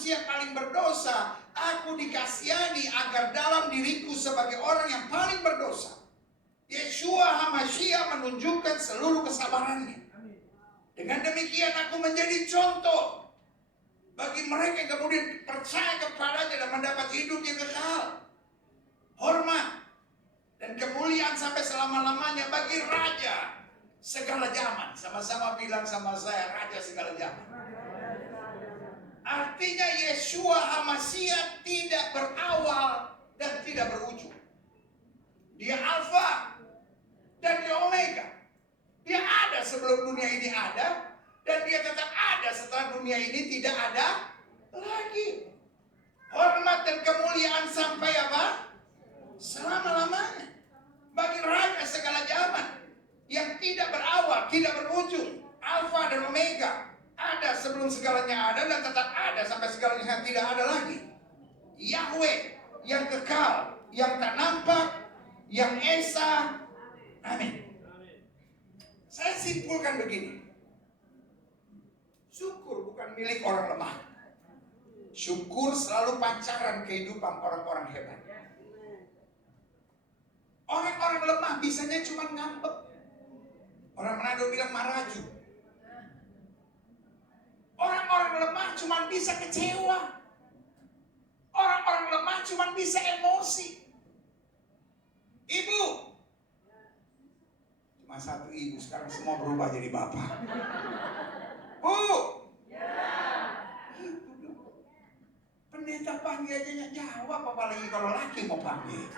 manusia paling berdosa, aku dikasihani agar dalam diriku sebagai orang yang paling berdosa, Yeshua HaMashiach menunjukkan seluruh kesabarannya. Dengan demikian aku menjadi contoh bagi mereka yang kemudian percaya kepadanya dan mendapat hidup yang kekal, hormat, dan kemuliaan sampai selama-lamanya bagi Raja segala zaman. Sama-sama bilang sama saya, Raja segala zaman. Artinya Yeshua HaMashiach tidak berawal dan tidak berujung. Dia Alfa dan dia Omega. Dia ada sebelum dunia ini ada, dan dia tetap ada setelah dunia ini tidak ada lagi. Hormat dan kemuliaan sampai apa? Selama-lamanya. Bagi Raja segala zaman yang tidak berawal, tidak berujung, Alfa dan Omega, ada sebelum segalanya ada dan tetap ada sampai segalanya tidak ada lagi. Yahweh yang kekal, yang tak nampak, yang esa. Amin. Saya simpulkan begini. Syukur bukan milik orang lemah. Syukur selalu pancaran kehidupan orang-orang hebat. Orang-orang lemah bisanya cuma ngambek. Orang Manado bilang maraju. Orang-orang lemah cuma bisa kecewa. Orang-orang lemah cuma bisa emosi. Ibu, cuma satu ibu, sekarang semua berubah jadi bapak. Bu, itu dong. Pendeta panggil aja nggak jawab, apalagi kalau laki mau panggil.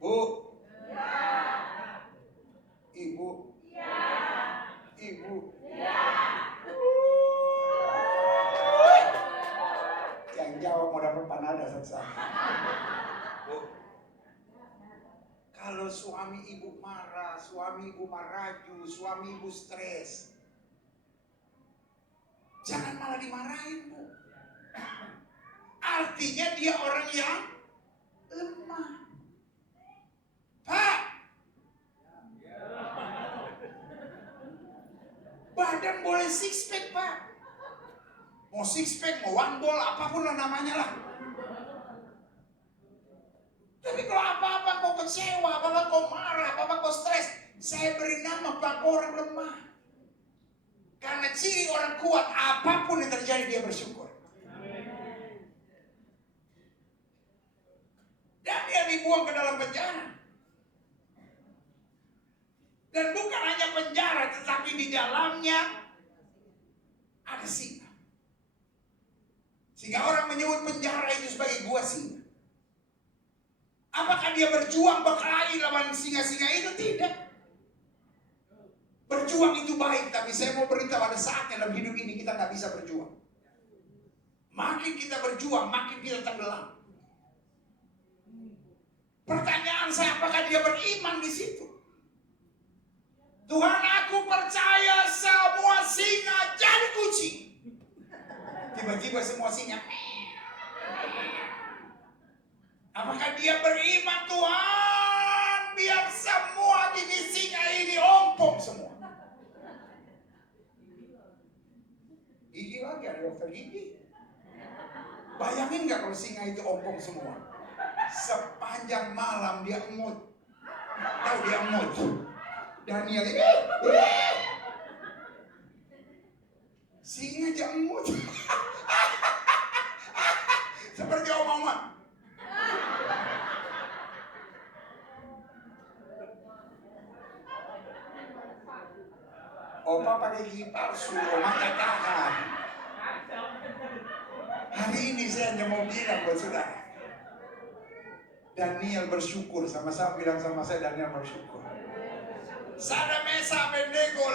Bu, ibu, ibu. Yang jawab mau dapat panada satu-satu. Bu, kalau suami ibu marah, suami ibu maraju, suami ibu stres, jangan malah dimarahin, Bu. Artinya dia orang yang lemah. Pak, badan boleh six pack, Pak. Mau six pack, mau one ball, apapun lah namanya lah. Tapi kalau apa-apa kau kecewa, apa-apa kau marah, apa-apa kau stres, saya beri nama Pak orang lemah. Karena ciri orang kuat, apapun yang terjadi dia bersyukur. Dan dia dibuang ke dalam penjara. Dan bukan hanya penjara, tetapi di dalamnya ada singa. Sehingga orang menyebut penjara itu sebagai gua singa. Apakah dia berjuang berkelahi lawan singa-singa itu? Tidak. Berjuang itu baik, tapi saya mau beritahu ada saatnya dalam hidup ini kita nggak bisa berjuang. Makin kita berjuang, makin kita tenggelam. Pertanyaan saya, apakah dia beriman di situ? Tuhan, aku percaya semua singa jadi kucing. Tiba-tiba semua singa. Apakah dia beriman, Tuhan, biar semua jenis singa ini ompong semua? Gigi lagi, ada dokter gigi. Bayangin gak kalau singa itu ompong semua? Sepanjang malam dia emut. Tahu dia emut? Daniel ini singa aja emut. Seperti omongan. Opa pakai gigi palsu, Oma tak tahan. Hari ini saya hanya mau bilang buat saudara, Daniel bersyukur, sama-sama bilang sama saya, Daniel bersyukur. Sada Mesa Abednego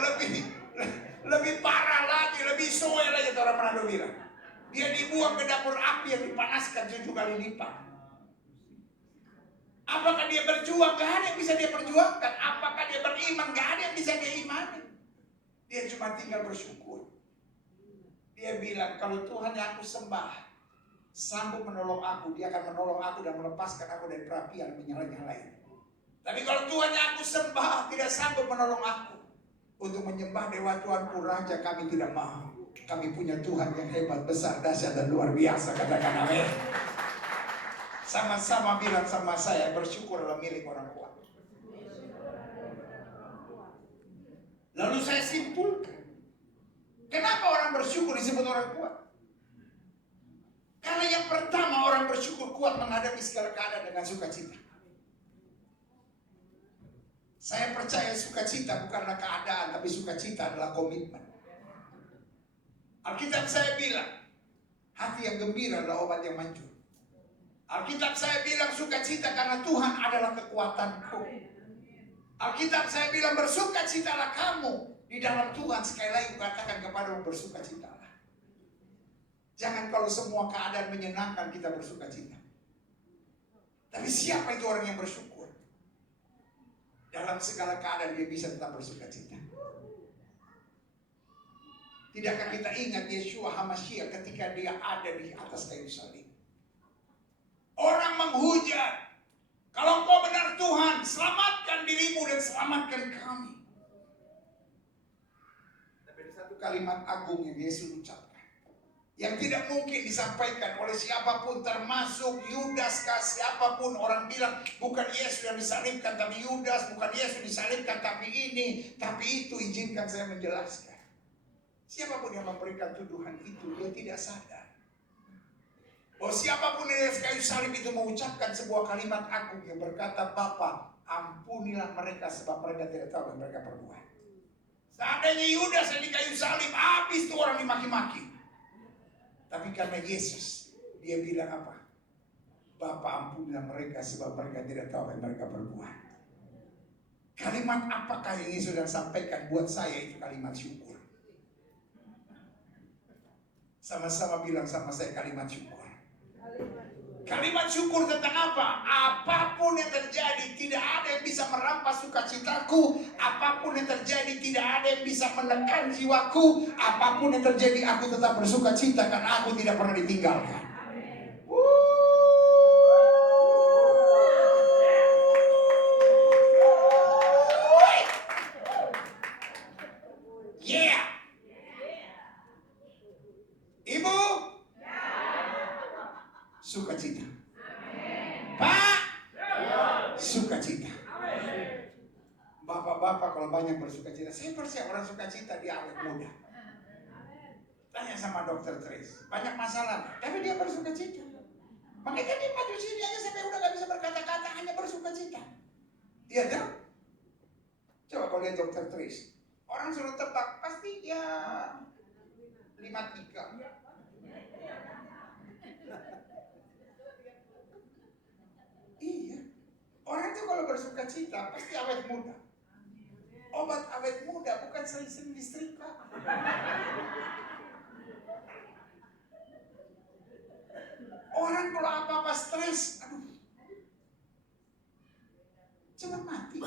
lebih parah lagi, lebih soe lagi, orang Manado bilang. Dia dibuang ke dapur api yang dipanaskan 7 kali lipat. Apakah dia berjuang? Gak ada yang bisa dia perjuangkan. Apakah dia beriman? Gak ada yang bisa dia imani. Dia cuma tinggal bersyukur. Dia bilang, kalau Tuhan yang aku sembah sanggup menolong aku, dia akan menolong aku dan melepaskan aku dari perapian menyala-nyala. Tapi kalau Tuhan yang aku sembah tidak sanggup menolong aku untuk menyembah dewa Tuhanku, Raja kami tidak mau. Kami punya Tuhan yang hebat, besar, dahsyat, dan luar biasa. Katakan amin. Sama-sama bilang sama saya, bersyukur adalah milik orang kuat. Lalu saya simpulkan, kenapa orang bersyukur disebut orang kuat? Karena yang pertama, orang bersyukur kuat menghadapi segala keadaan dengan sukacita. Saya percaya sukacita bukanlah keadaan, tapi sukacita adalah komitmen. Alkitab saya bilang, hati yang gembira adalah obat yang manjur. Alkitab saya bilang sukacita karena Tuhan adalah kekuatanku. Alkitab saya bilang bersukacitalah kamu di dalam Tuhan. Sekali lagi katakan kepadamu, bersukacitalah. Jangan kalau semua keadaan menyenangkan kita bersukacita. Tapi siapa itu orang yang bersyukur? Dalam segala keadaan dia bisa tetap bersukacita. Tidakkah kita ingat Yeshua HaMashiach ketika dia ada di atas kayu salib? Orang menghujat, kalau Engkau benar Tuhan, selamatkan dirimu dan selamatkan kami. Tapi ada satu kalimat agung yang Yesus ucapkan, yang tidak mungkin disampaikan oleh siapapun, termasuk Yudas kah, siapapun. Orang bilang bukan Yesus yang disalibkan tapi Yudas, bukan Yesus disalibkan tapi ini, tapi itu. Izinkan saya menjelaskan. Siapapun yang memberikan tuduhan itu, dia tidak sadar bahwa siapapun yang di kayu salib itu mengucapkan sebuah kalimat agung yang berkata, Bapa, ampunilah mereka sebab mereka tidak tahu yang mereka perbuat. Seandainya Yudas yang di kayu salib, habis itu orang dimaki-maki. Tapi karena Yesus, dia bilang apa? Bapa, ampunilah mereka sebab mereka tidak tahu yang mereka perbuat. Kalimat apakah yang Yesus sudah sampaikan buat saya? Itu kalimat syukur. Sama-sama bilang sama saya kalimat syukur. Kalimat syukur tentang apa? Apapun yang terjadi, tidak ada yang bisa merampas sukacitaku. Apapun yang terjadi, tidak ada yang bisa menekan jiwaku. Apapun yang terjadi, aku tetap bersukacita karena aku tidak pernah ditinggalkan. Yeah. Ibu, sukacita. Pak, sukacita. Bapak-bapak kalau banyak bersukacita, saya percaya orang sukacita dia awet muda. Tanya sama dokter Tris, banyak masalah, tapi dia bersukacita. Makanya dia maju sini aja sampai udah gak bisa berkata-kata, hanya bersukacita. Iya dong? Coba kalau lihat dokter Tris, orang suruh tebak, pasti ya 53. Iya, orang itu kalau bersukacita pasti awet muda. Obat awet muda bukan sering-sering disetrika. Orang kalau apa-apa stres, aduh, cepat mati.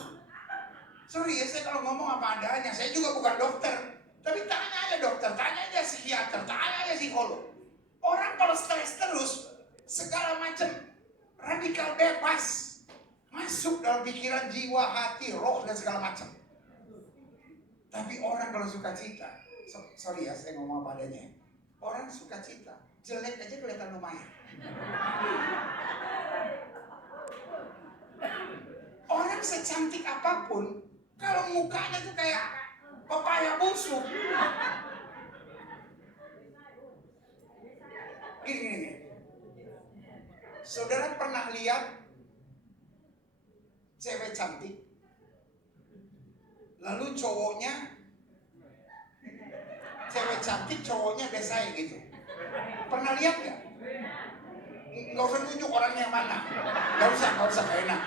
Sorry ya, saya kalau ngomong apa adanya, saya juga bukan dokter. Tapi tanya aja dokter, tanya aja psikiater, tanya aja psikolog. Orang kalau stres terus, segala macam radikal bebas masuk dalam pikiran, jiwa, hati, roh, dan segala macam. Tapi orang kalau sukacita, sorry ya, saya ngomong apa adanya. Orang sukacita, jelek aja kelihatan lumayan. Orang secantik apapun, kalau mukanya tuh kayak pepaya busuk. Gini. Saudara pernah lihat cewek cantik, lalu cowoknya, cewek cantik cowoknya biasa gitu. Pernah lihat gak? Gak usah tunjuk orangnya yang mana, gak usah gak enak.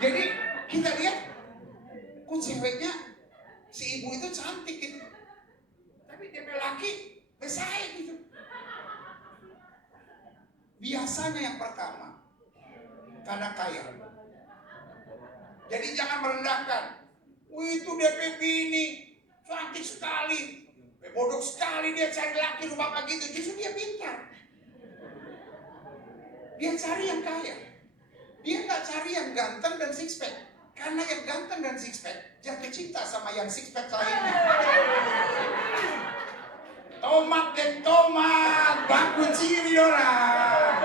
Jadi kita lihat, kok ceweknya si ibu itu cantik gitu, tapi dia laki biasa gitu. Biasanya yang pertama, karena kaya. Jadi jangan merendahkan. Itu DP ini cantik sekali, bodoh sekali dia cari laki rumah begitu. Justru dia pintar. Dia cari yang kaya. Dia nggak cari yang ganteng dan six pack. Karena yang ganteng dan six pack jatuh cinta sama yang six pack lainnya. Tomat dan tomat, baku ciri orang.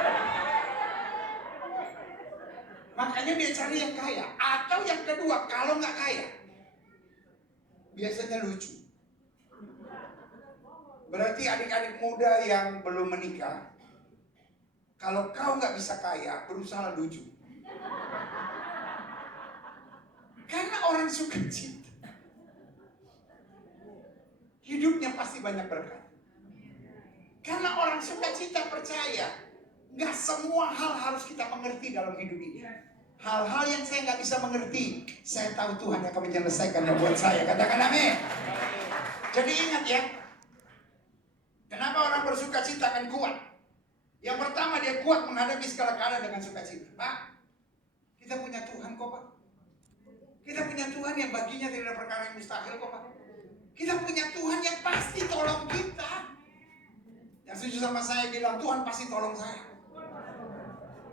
Makanya dia cari yang kaya. Atau yang kedua, kalau nggak kaya, biasanya lucu. Berarti adik-adik muda yang belum menikah, kalau kau nggak bisa kaya, berusaha lucu. Karena orang suka cinta, hidupnya pasti banyak berkat. Karena orang suka cinta percaya, nggak semua hal harus kita mengerti dalam hidup ini. Hal-hal yang saya nggak bisa mengerti, saya tahu Tuhan yang akan menyelesaikannya buat saya. Katakan amin. Jadi ingat ya, kenapa orang bersuka cita akan kuat? Yang pertama, dia kuat menghadapi segala keadaan dengan sukacita. Pak, kita punya Tuhan kok Pak. Kita punya Tuhan yang baginya tidak ada perkara yang mustahil kok Pak. Kita punya Tuhan yang pasti tolong kita. Yang setuju sama saya bilang, Tuhan pasti tolong saya.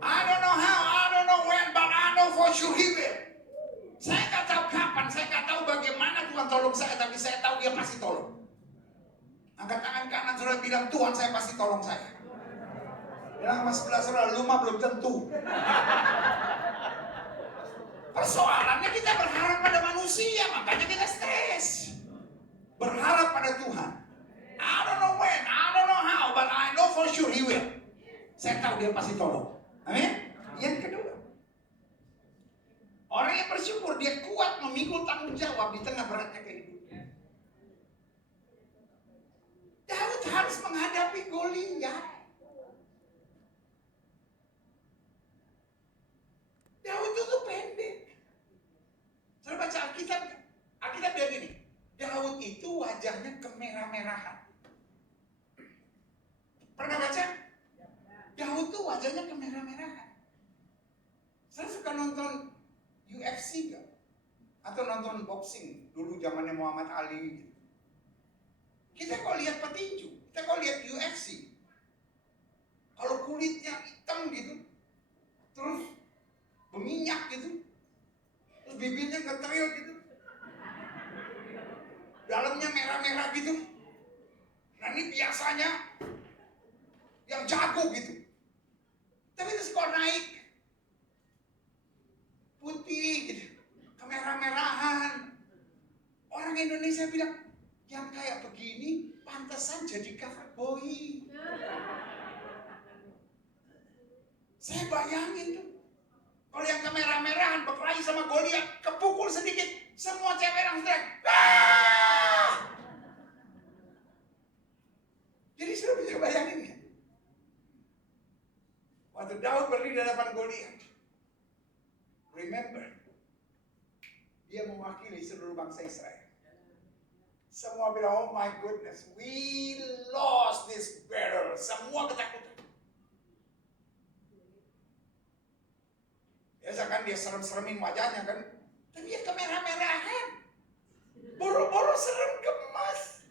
I don't know how, I don't know when, but I know for sure He will. Saya nggak tahu kapan, saya nggak tahu bagaimana Tuhan tolong saya, tapi saya tahu Dia pasti tolong. Angkat tangan kanan saudara, bilang, Tuhan saya pasti tolong saya. Bilang sama sebelah saudara, lu mah belum tentu. Persoalannya kita berharap pada manusia, makanya kita stres. Berharap pada Tuhan. I don't know when, I don't know how, but I know for sure He will. Saya tahu Dia pasti tolong. Amin. Yang kedua, orang yang bersyukur, dia kuat memikul tanggung jawab di tengah beratnya kehidupan. Daud harus menghadapi Goliat. Daud itu pendek. Saya baca Alkitab bilang gini, Daud itu wajahnya kemerah-merahan. Pernah baca? Daud itu wajahnya kemerah-merahan. Saya suka nonton UFC kan? Atau nonton boxing dulu zamannya Muhammad Ali. Kita kalau lihat petinju, kita kalau lihat UFC, kalau kulitnya hitam gitu, terus berminyak gitu, terus bibirnya ngetril gitu, dalamnya merah-merah gitu. Nah ini biasanya yang jago gitu. Tapi terus kalau naik putih gitu, kemerah-merahan, orang Indonesia bilang, yang kayak begini pantesan jadi cover boy. Saya bayangin tuh, kalau yang kemerah-merahan berkelahi sama Goliat, kepukul sedikit, semua cewek langsung teriak. Jadi sudah bisa bayangin ya? Waktu Daud berdiri di hadapan Goliat, remember, dia mewakili seluruh bangsa Israel. Semua bilang, oh my goodness, we lost this battle. Semua ketakutan. Biasa kan dia serem-seremin wajahnya kan, tapi dia kemerah-merahan, boro-boro serem gemas.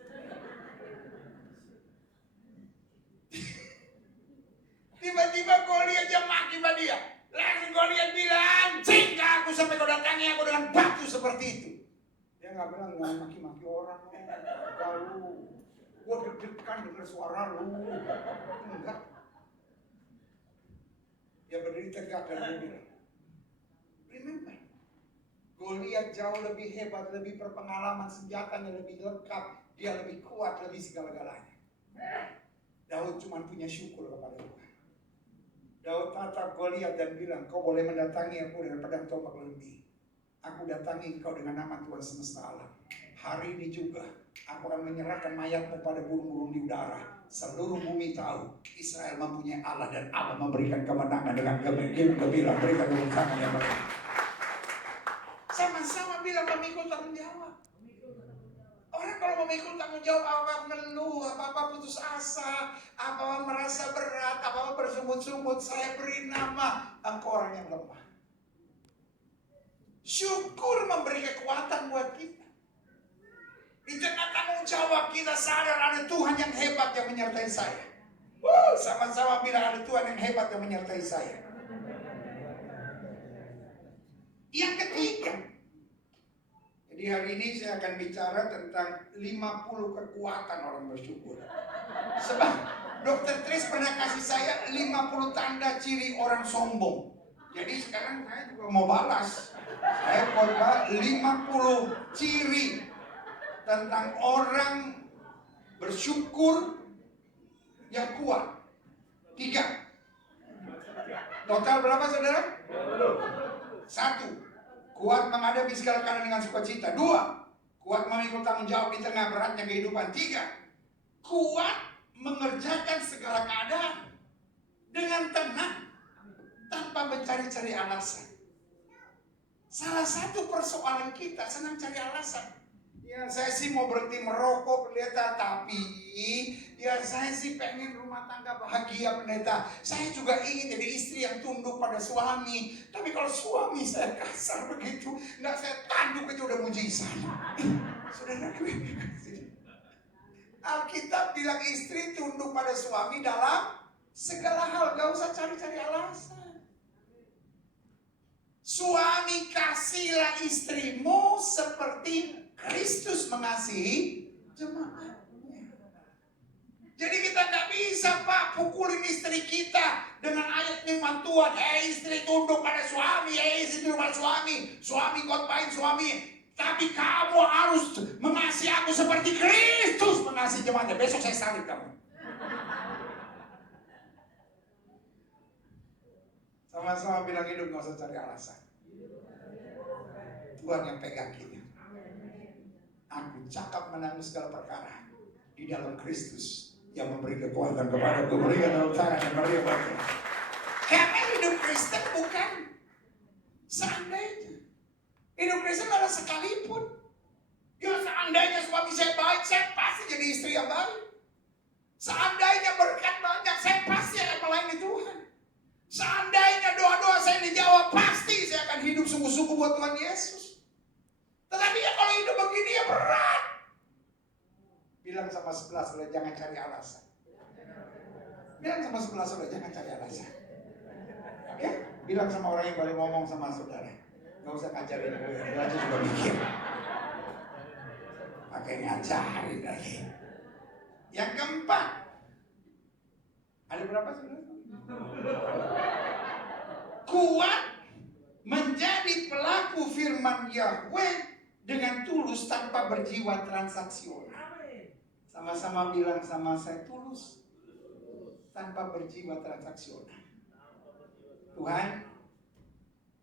Tiba-tiba Goliat yang maki pada dia. Langsung Goliat bilang, jika aku sampai kau datangi aku dengan batu seperti itu. Dia nggak bilang, nggak maki-maki orang, lu, gua deg-degan dengar suara lu. Enggak. Dia berdiri tegak dan dia bilang, remember, Goliat jauh lebih hebat, lebih berpengalaman, senjatanya lebih lengkap, dia lebih kuat, lebih segala-galanya. Daud cuma punya syukur kepada Tuhan. Daud tatap Goliat dan bilang, kau boleh mendatangi aku dengan pedang tombak lebih. Aku datangi engkau dengan nama Tuhan semesta alam. Hari ini juga aku akan menyerahkan mayatmu pada burung-burung di udara. Seluruh bumi tahu Israel mempunyai Allah dan Allah memberikan kemenangan dengan gembira, berikan kemenangan yang baik. Sama-sama bilang memikul tanggung jawab. Orang kalau memikul tanggung jawab, apa-apa mengeluh, apa-apa putus asa, apa-apa merasa berat, apa-apa bersungut-sungut, saya beri nama engkau orang yang lemah. Syukur memberi kekuatan buat kita. Di tengah tanggung jawab kita sadar ada Tuhan yang hebat yang menyertai saya. Sama-sama bilang ada Tuhan yang hebat yang menyertai saya. Yang ketiga, Jadi hari ini saya akan bicara tentang 50 kekuatan orang bersyukur. Sebab Dr. Tris pernah kasih saya 50 tanda ciri orang sombong. Jadi sekarang saya juga mau balas. Saya khotbah 50 ciri tentang orang bersyukur yang kuat. 3. Total berapa saudara? 1. Kuat menghadapi segala keadaan dengan sukacita. 2. Kuat memikul tanggung jawab di tengah beratnya kehidupan. 3. Kuat mengerjakan segala keadaan dengan tenang tanpa mencari-cari alasan. Salah satu persoalan kita senang cari alasan. Ya saya sih mau berhenti merokok pendeta, tapi ya saya sih pengen rumah tangga bahagia pendeta. Saya juga ingin jadi istri yang tunduk pada suami. Tapi kalau suami saya kasar begitu, nggak saya tanduk aja udah mujizat. Saudara, Alkitab bilang istri tunduk pada suami dalam segala hal, gak usah cari-cari alasan. Suami, kasihlah istrimu seperti Kristus mengasihi jemaatnya. Jadi kita nggak bisa Pak pukulin istri kita dengan ayat firman Tuhan. Istri tunduk pada suami, istri tunduk pada suami. Suami khotbahin suami. Tapi kamu harus mengasihi aku seperti Kristus mengasihi jemaatnya. Besok saya salib kamu. Sama-sama bilang hidup nggak usah cari alasan. Tuhan yang pegang kita. Aku cakap menanggung segala perkara di dalam Kristus yang memberi kekuatan kepada aku. Berikan tepuk tangan dan mari berdoa. Karena hidup Kristen bukan seandainya. Hidup Kristen adalah sekalipun. Ya seandainya suami saya baik, saya pasti jadi istri yang baik. Seandainya berkat banyak, saya pasti akan melayani Tuhan. Seandainya doa-doa saya dijawab, pasti saya akan hidup sungguh-sungguh buat Tuhan Yesus. Tetapi ya kalau hidup begini ya berat. Bilang sama sebelah saudara, jangan cari alasan. Bilang sama sebelah saudara, jangan cari alasan. Ya, bilang sama orang yang paling ngomong sama saudara, nggak usah ngajarin gue, dia aja juga mikir. Pakai ngajarin lagi. Yang keempat, ada berapa saudara? Kuat menjadi pelaku firman Yahweh dengan tulus tanpa berjiwa transaksional. Sama-sama bilang sama saya, tulus tanpa berjiwa transaksional. Tuhan,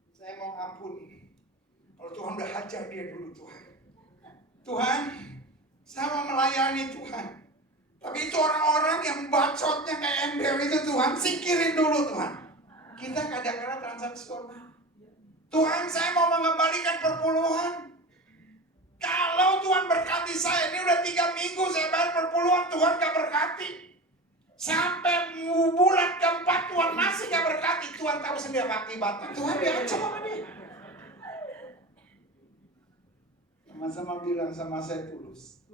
saya mau ampuni. Kalau Tuhan udah hajar dia dulu Tuhan. Tuhan, saya mau melayani Tuhan. Tapi itu orang-orang yang bacotnya kayak ember itu Tuhan, singkirin dulu Tuhan. Kita kadang-kadang transaksional. Tuhan, saya mau mengembalikan perpuluhan. Kalau Tuhan berkati saya, ini udah 3 minggu saya bayar perpuluhan, Tuhan gak berkati. Sampai bulan keempat Tuhan masih gak berkati. Tuhan tahu sendiri akibatnya. Tuhan biar coba dia. Sama-sama bilang sama saya tulus.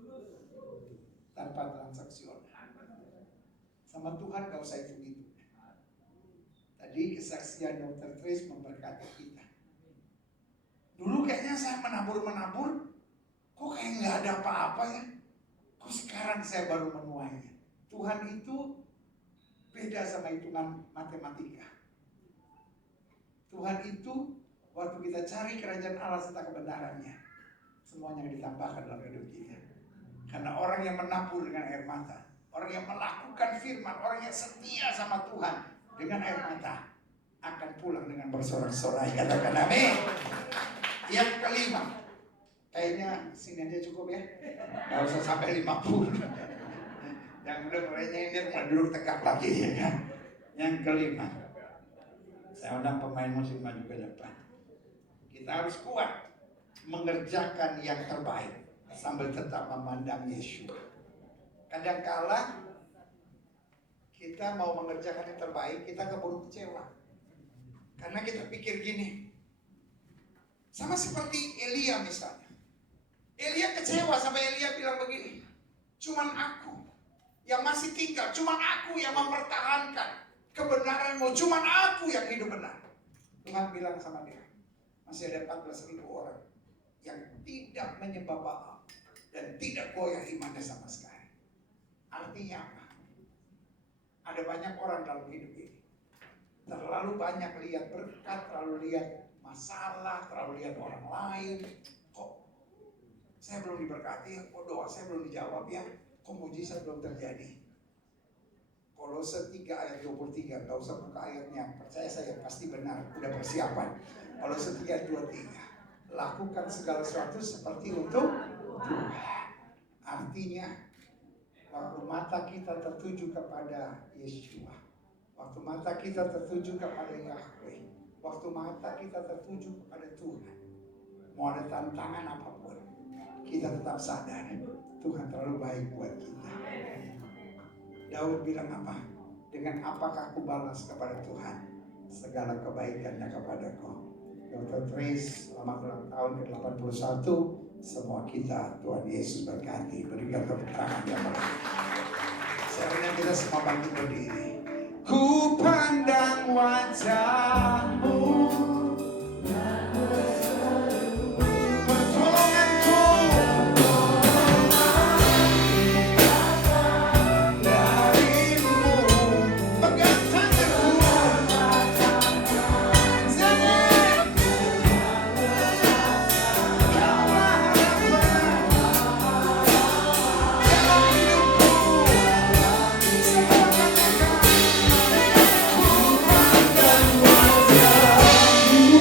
Tanpa transaksional. Sama Tuhan gak usah hitung-hitung. Tadi kesaksian Dr. Tris memberkati kita. Dulu kayaknya saya menabur, kok kayak nggak ada apa-apa ya? Kok sekarang saya baru menuainya? Tuhan itu beda sama hitungan matematika. Tuhan itu waktu kita cari kerajaan Allah serta kebenarannya, semuanya ditambahkan dalam hidup kita. Karena orang yang menabur dengan air mata, orang yang melakukan firman, orang yang setia sama Tuhan dengan air mata, akan pulang dengan bersorak-sorai. Katakan amin. Yang kelima, kayaknya sini aja cukup ya. Gak usah sampai 50. Yang udah mulai nyindir mau duduk tegak lagi ya kan. Yang kelima, saya undang pemain musik maju ke depan. Kita harus kuat mengerjakan yang terbaik sambil tetap memandang Yesus. Kadangkala kita mau mengerjakan yang terbaik, kita keburu kecewa. Karena kita pikir gini, sama seperti Elia misalnya. Elia kecewa sampai Elia bilang begini, cuman aku yang masih tinggal, cuman aku yang mempertahankan kebenaranmu, cuman aku yang hidup benar. Tuhan bilang sama dia, masih ada 14.000 orang yang tidak menyembah Baal dan tidak goyah imannya sama sekali. Artinya apa? Ada banyak orang dalam hidup ini terlalu banyak lihat berkat, terlalu lihat masalah, terlalu lihat orang lain. Kok saya belum diberkati, kok doa saya belum dijawab ya, kok mujizat belum terjadi. Kolose 3 ayat 23, gak usah buka ayatnya, percaya saya pasti benar, udah persiapan. Kolose 3 ayat 23, lakukan segala sesuatu seperti untuk Tuhan. Artinya waktu mata kita tertuju kepada Yeshua, waktu mata kita tertuju kepada Yahweh, waktu mata kita tertuju kepada Tuhan, mau ada tantangan apapun, kita tetap sadar Tuhan terlalu baik buat kita. Daud bilang apa? Dengan apakah aku balas kepada Tuhan segala kebaikannya kepadaku. Dr. Trace, selamat ulang tahun ke-81. Semua kita Tuhan Yesus berkati. Berikan tepuk tangan yang meriah. Sekarang kita semua bangkit berdiri. Ku pandang wajah-Mu, pertolonganku darimu, pegang tanganku, jangan kaulah harapan dalam hidupku, semua katakan ku pandang wajah-Mu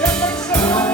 dan berseru.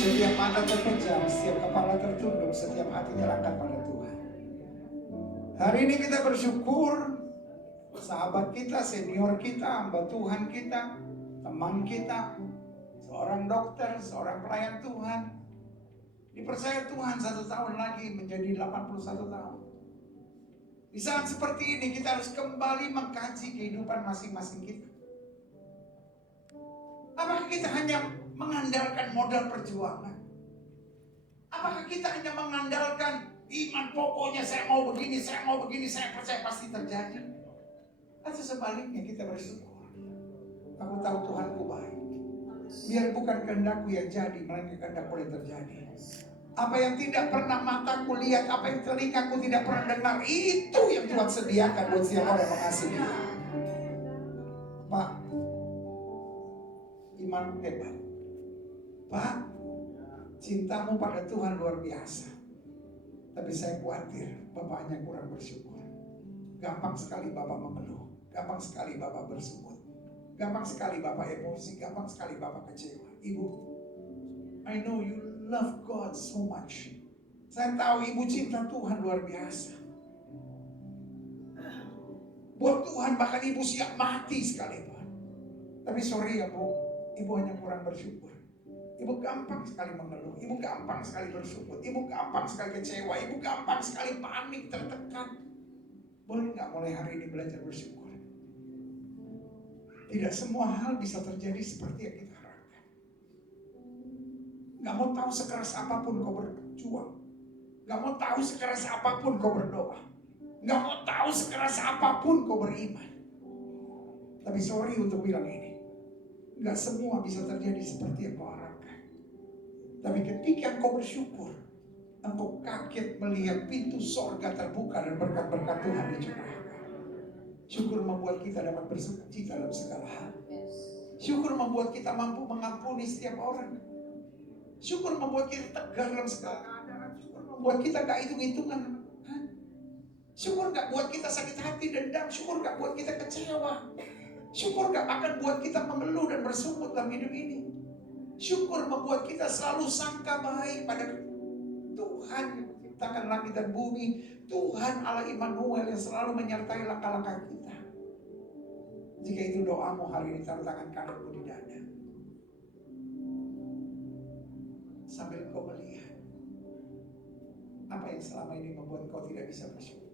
Setiap mata terpejam, setiap kepala tertunduk, setiap hati nyerahkan pada Tuhan. Hari ini kita bersyukur sahabat kita, senior kita, hamba Tuhan kita, teman kita, seorang dokter, seorang pelayan Tuhan, dipercaya Tuhan 1 tahun lagi menjadi 81 tahun. Di saat seperti ini kita harus kembali mengkaji kehidupan masing-masing kita. Apakah kita hanya mengandalkan modal perjuangan? Apakah kita hanya mengandalkan iman pokoknya saya mau begini, saya percaya pasti terjadi? Atau sebaliknya kita bersyukur, aku tahu Tuhanku baik. Biar bukan kehendakku yang jadi, melainkan kehendakmu yang terjadi. Apa yang tidak pernah mataku lihat, apa yang telingaku tidak pernah dengar, itu yang Tuhan sediakan buat siapa yang mengasihi Dia. Pak, imanmu hebat. Pak, cintamu pada Tuhan luar biasa. Tapi saya khawatir Bapak hanya kurang bersyukur. Gampang sekali Bapak mengeluh, gampang sekali Bapak bersungut, gampang sekali Bapak emosi, gampang sekali Bapak kecewa. Ibu, I know you love God so much. Saya tahu ibu cinta Tuhan luar biasa. Buat Tuhan bahkan ibu siap mati sekalipun. Tapi sorry ya Bu, ibu hanya kurang bersyukur. Ibu gampang sekali mengeluh, ibu gampang sekali bersyukur, ibu gampang sekali kecewa, ibu gampang sekali panik, tertekan. Boleh nggak mulai hari ini belajar bersyukur? Tidak semua hal bisa terjadi seperti yang kita harapkan. Gak mau tahu sekeras apapun kau berjuang, gak mau tahu sekeras apapun kau berdoa, gak mau tahu sekeras apapun kau beriman. Tapi sorry untuk bilang ini, gak semua bisa terjadi seperti yang kau harapkan. Tapi ketika engkau bersyukur, engkau kaget melihat pintu sorga terbuka dan berkat-berkat Tuhan dicurahkan. Syukur membuat kita dapat bersukacita dalam segala hal. Syukur membuat kita mampu mengampuni setiap orang. Syukur membuat kita tegar dalam segala keadaan. Syukur membuat kita gak hitung-hitungan. Syukur gak buat kita sakit hati, dendam. Syukur gak buat kita kecewa. Syukur gak akan buat kita mengeluh dan bersungut dalam hidup ini. Syukur membuat kita selalu sangka baik pada Tuhan yang menciptakan langit dan bumi. Tuhan Allah Immanuel yang selalu menyertai langkah-langkah kita. Jika itu doamu hari ini, taruh tangan kananmu di dada. Sambil kau melihat apa yang selama ini membuat kau tidak bisa bersyukur.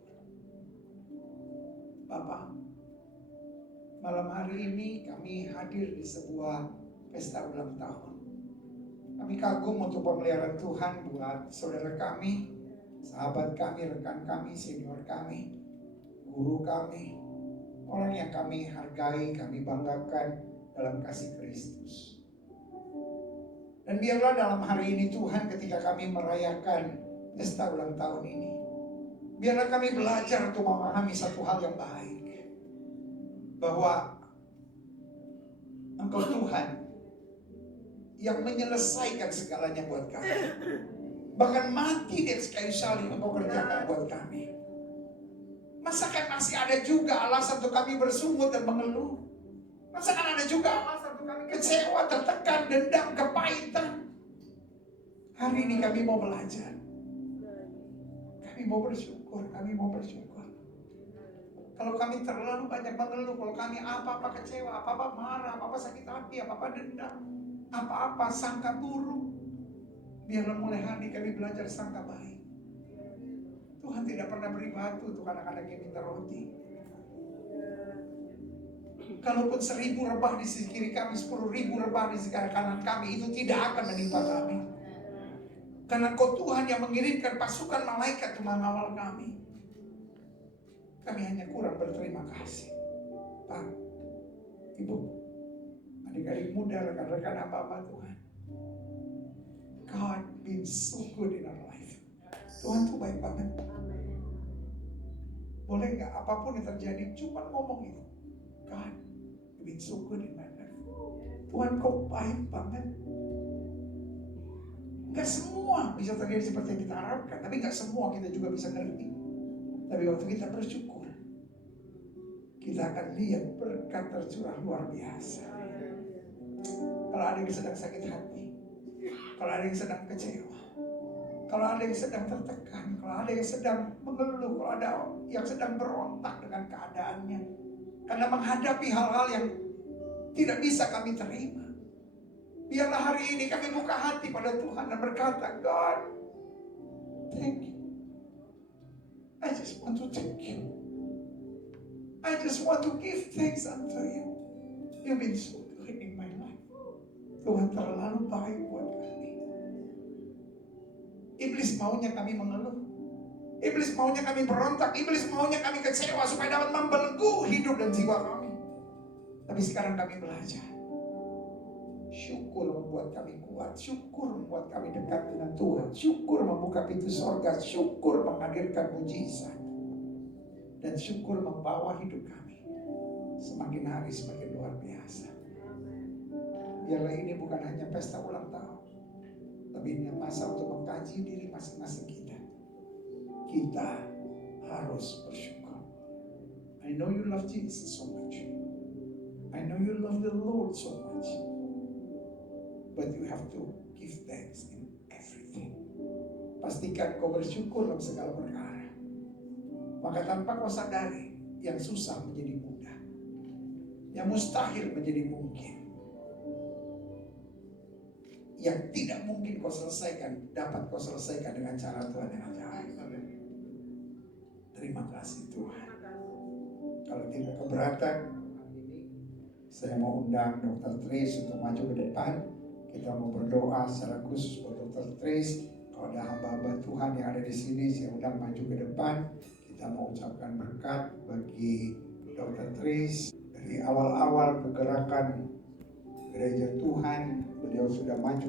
Bapak, malam hari ini kami hadir di sebuah pesta ulang tahun. Kami kagum untuk pemeliharaan Tuhan buat saudara kami, sahabat kami, rekan kami, senior kami, guru kami, orang yang kami hargai, kami banggakan dalam kasih Kristus. Dan biarlah dalam hari ini Tuhan, ketika kami merayakan pesta ulang tahun ini, biarlah kami belajar untuk memahami satu hal yang baik, bahwa Engkau Tuhan yang menyelesaikan segalanya buat kami. Bahkan mati di atas kayu salib Engkau kerjakan buat kami. Masakan masih ada juga alasan untuk kami bersungut dan mengeluh? Masakan ada juga alasan untuk kami kecewa, tertekan, dendam, kepahitan? Hari ini kami mau belajar. Kami mau bersyukur, kami mau bersyukur. Kalau kami terlalu banyak mengeluh, kalau kami apa-apa kecewa, apa-apa marah, apa-apa sakit hati, apa-apa dendam, apa-apa sangka buruk, biarlah mulai hari kami belajar sangka baik. Tuhan tidak pernah beri batu untuk anak-anak yang minta roti. Kalaupun 1000 rebah di sisi kiri kami, 10.000 rebah di sisi kanan kami, itu tidak akan menimpa kami. Karena Kau Tuhan yang mengirimkan pasukan malaikat untuk mengawal kami. Kami hanya kurang berterima kasih. Pak, Ibu, adik-adik muda, rekan-rekan hamba-hamba Tuhan, God been so good in our life. Tuhan tuh baik banget. Boleh gak apapun yang terjadi, cuma ngomong itu, God been so good in my life. Tuhan Kau baik banget. Gak semua bisa terjadi seperti yang kita harapkan, tapi gak semua kita juga bisa ngerti. Tapi waktu kita bersyukur, kita akan lihat berkat tercurah luar biasa. Kalau ada yang sedang sakit hati, kalau ada yang sedang kecewa, kalau ada yang sedang tertekan, kalau ada yang sedang mengeluh, kalau ada yang sedang berontak dengan keadaannya, karena menghadapi hal-hal yang tidak bisa kami terima, biarlah hari ini kami buka hati pada Tuhan dan berkata, God, thank you. I just want to thank you. I just want to give thanks unto you. You've been so good in my life. Tuhan terlalu baik buat kami. Iblis maunya kami mengeluh. Iblis maunya kami berontak. Iblis maunya kami kecewa supaya dapat membelenggu hidup dan jiwa kami. Tapi sekarang kami belajar. Syukur membuat kami kuat. Syukur membuat kami dekat dengan Tuhan. Syukur membuka pintu sorga. Syukur menghadirkan mujizat. Dan syukur membawa hidup kami semakin hari semakin luar biasa. Biarlah ini bukan hanya pesta ulang tahun, tapi ini masa untuk mengkaji diri masing-masing kita. Kita harus bersyukur. I know you love Jesus so much. I know you love the Lord so much. But you have to give thanks in everything. Pastikan kau bersyukur dalam segala perkara. Maka tanpa kau sadari, yang susah menjadi mudah, yang mustahil menjadi mungkin, yang tidak mungkin kau selesaikan, dapat kau selesaikan dengan cara Tuhan yang ajaib. Terima kasih Tuhan. Kalau tidak keberatan, saya mau undang Dr. Tris untuk maju ke depan. Kita mau berdoa secara khusus buat Dr. Tris. Kalau ada hamba-hamba Tuhan yang ada di sini, saya undang maju ke depan. Kita mau ucapkan berkat bagi Dr. Tris. Dari awal-awal kegerakan gereja Tuhan, beliau sudah maju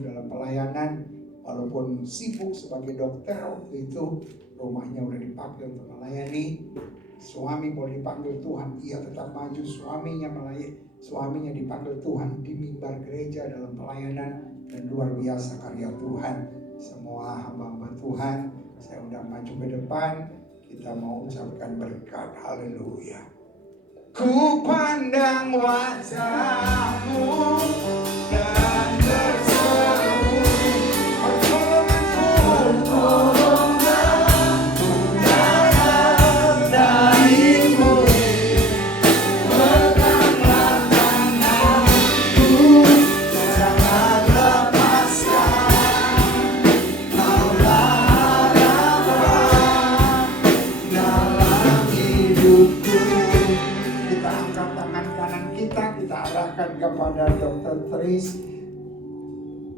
dalam pelayanan. Walaupun sibuk sebagai dokter waktu itu, rumahnya udah dipakai untuk melayani. Suami boleh dipanggil Tuhan, ia tetap maju. Suaminya dipanggil Tuhan di mimbar gereja dalam pelayanan, dan luar biasa karya Tuhan. Semua hamba-hamba Tuhan saya undang maju ke depan. kita mau ucapkan berkat. Haleluya. Ku pandang wajah-Mu dan berseru pertolongan darimu. Peganglah tanganku, jangan lepaskan. Kaulah harapan dalam hidupku. Kita angkat tangan kanan kita arahkan kepada Dr. Tris.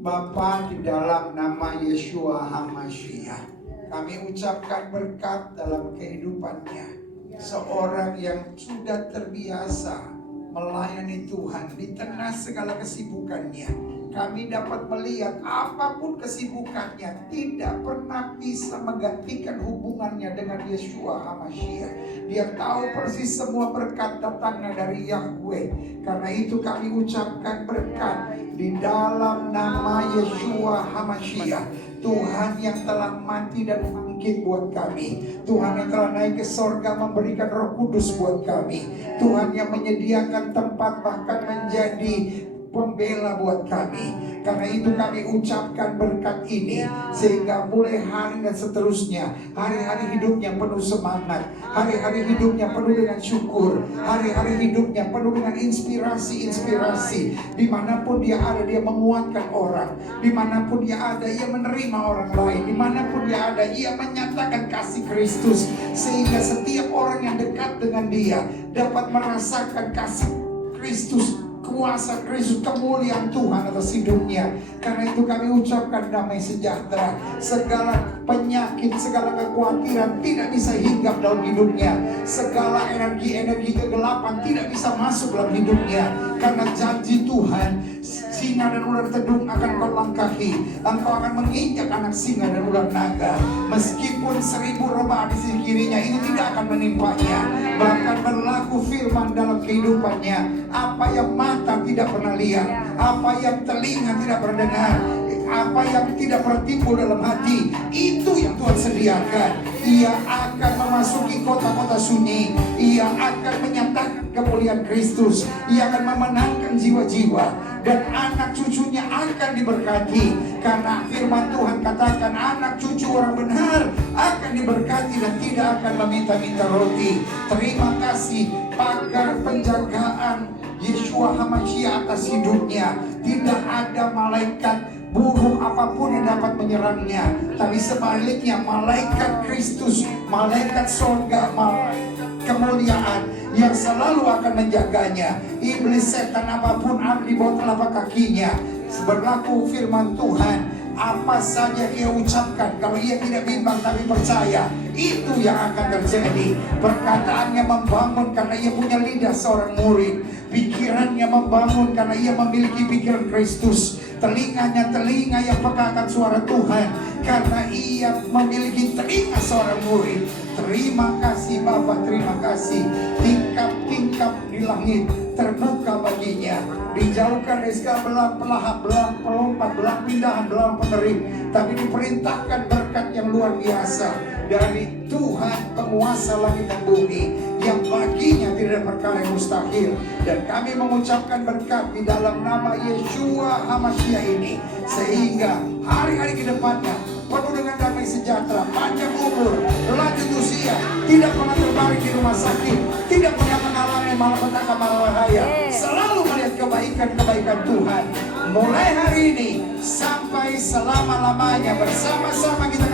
Bapa, di dalam nama Yeshua HaMashiach, kami ucapkan berkat dalam kehidupannya. Seorang yang sudah terbiasa melayani Tuhan di tengah segala kesibukannya. Kami dapat melihat apapun kesibukannya tidak pernah bisa menggantikan hubungannya dengan Yeshua HaMashiach. Dia tahu persis semua berkat datangnya dari Yahweh. Karena itu kami ucapkan berkat di dalam nama Yeshua HaMashiach. Tuhan yang telah mati dan bangkit buat kami. Tuhan yang telah naik ke sorga memberikan Roh Kudus buat kami. Tuhan yang menyediakan tempat bahkan menjadi pembela buat kami. Karena itu kami ucapkan berkat ini, sehingga mulai hari dan seterusnya, hari-hari hidupnya penuh semangat, hari-hari hidupnya penuh dengan syukur, hari-hari hidupnya penuh dengan inspirasi-inspirasi. Dimanapun dia ada, dia menguatkan orang. Dimanapun dia ada, ia menerima orang lain. Dimanapun dia ada, ia menyatakan kasih Kristus, sehingga setiap orang yang dekat dengan dia dapat merasakan kasih Kristus, kuasa Kristus, kemuliaan Tuhan atas hidupnya. Karena itu kami ucapkan damai sejahtera. Segala penyakit, segala kekhawatiran tidak bisa hinggap dalam hidupnya. Segala energi-energi kegelapan tidak bisa masuk dalam hidupnya. Karena janji Tuhan, singa dan ular tedung akan kau langkahi. Engkau akan menginjak anak singa dan ular naga. Meskipun 1000 rebah di sisi kirinya, ini tidak akan menimpanya. Bahkan berlaku firman dalam kehidupannya. Apa yang mata tidak pernah lihat, apa yang telinga tidak pernah dengar, apa yang tidak pernah timbul dalam hati, itu yang Tuhan sediakan. Ia akan memasuki kota-kota sunyi. Ia akan menyatakan kemuliaan Kristus. Ia akan memenangkan jiwa-jiwa. Dan anak cucunya akan diberkati. Karena firman Tuhan katakan anak cucu orang benar akan diberkati dan tidak akan meminta-minta roti. Terima kasih pagar penjagaan Yeshua HaMashiach atas hidupnya. Tidak ada malaikat buruk apapun yang dapat menyerangnya, tapi sebaliknya malaikat Kristus, malaikat surga, malaikat kemuliaan yang selalu akan menjaganya. Iblis setan apapun ada di bawah telapak kakinya. Berlaku firman Tuhan, apa saja ia ucapkan, kalau ia tidak bimbang tapi percaya, itu yang akan terjadi. Perkataannya membangun karena ia punya lidah seorang murid. Pikirannya membangun karena ia memiliki pikiran Kristus. Telinganya telinga yang peka akan suara Tuhan karena ia memiliki telinga seorang murid. Terima kasih Bapa, terima kasih. Tingkap-tingkap di langit terbuka baginya. Dijauhkan dari segala belah pelompat, belah pindahan, belah pengerim. Tapi diperintahkan berkat yang luar biasa dari Tuhan penguasa langit dan bumi, yang baginya tidak ada perkara yang mustahil. Dan kami mengucapkan berkat di dalam nama Yeshua HaMashiach ini, sehingga hari-hari ke depannya penuh dengan damai sejahtera, panjang umur, lanjut usia, tidak pernah terbaring di rumah sakit, tidak pernah mengalami malapetaka malahaya, selalu melihat kebaikan-kebaikan Tuhan. Mulai hari ini sampai selama-lamanya bersama-sama kita